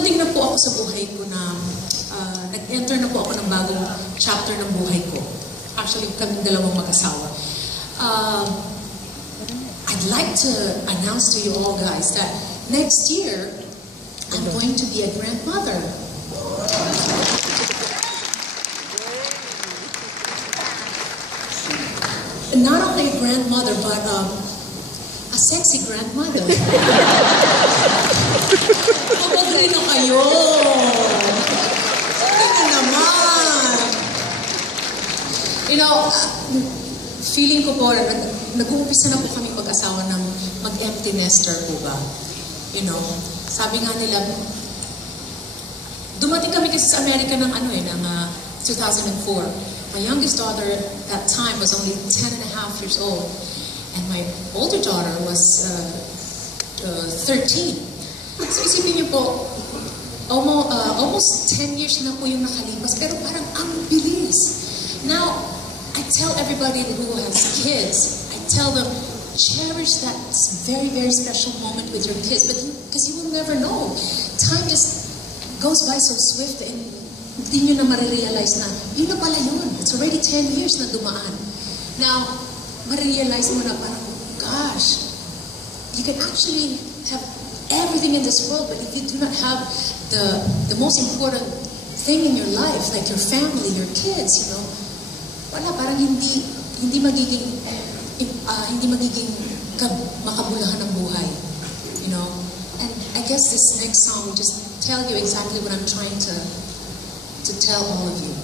dumating na po ako sa buhay ko na nag-enter na po ako ng bagong chapter ng buhay ko. Actually, kaming dalawang mag-asawa. I'd like to announce to you all guys that next year, I'm going to be a grandmother. Not only a grandmother, but a sexy grandmother. Kapag na kayo. Ito naman. You know, feeling ko po, nag-uumpisa na po kami mag-asawa ng mag-empty nester po ba. You know, sabi nga nila, dumating kami kasi sa Amerika ng ng 2004. My youngest daughter at that time was only 10 and a half years old. And my older daughter was 13. So isipin niyo po, almost 10 years na po yung nakalipas, pero parang ang bilis. Now, I tell everybody who has kids, I tell them, cherish that very, very special moment with your kids, because you will never know. Time just goes by so swift, and hindi nyo na marirealize na, yun na pala yun. It's already 10 years na dumaan. Now, marirealize mo na parang, gosh, you can actually have everything in this world, but if you do not have the most important thing in your life, like your family, your kids, you know, wala, parang hindi magiging makabulahan ng buhay, you know. And I guess this next song will just tell you exactly what I'm trying to tell all of you.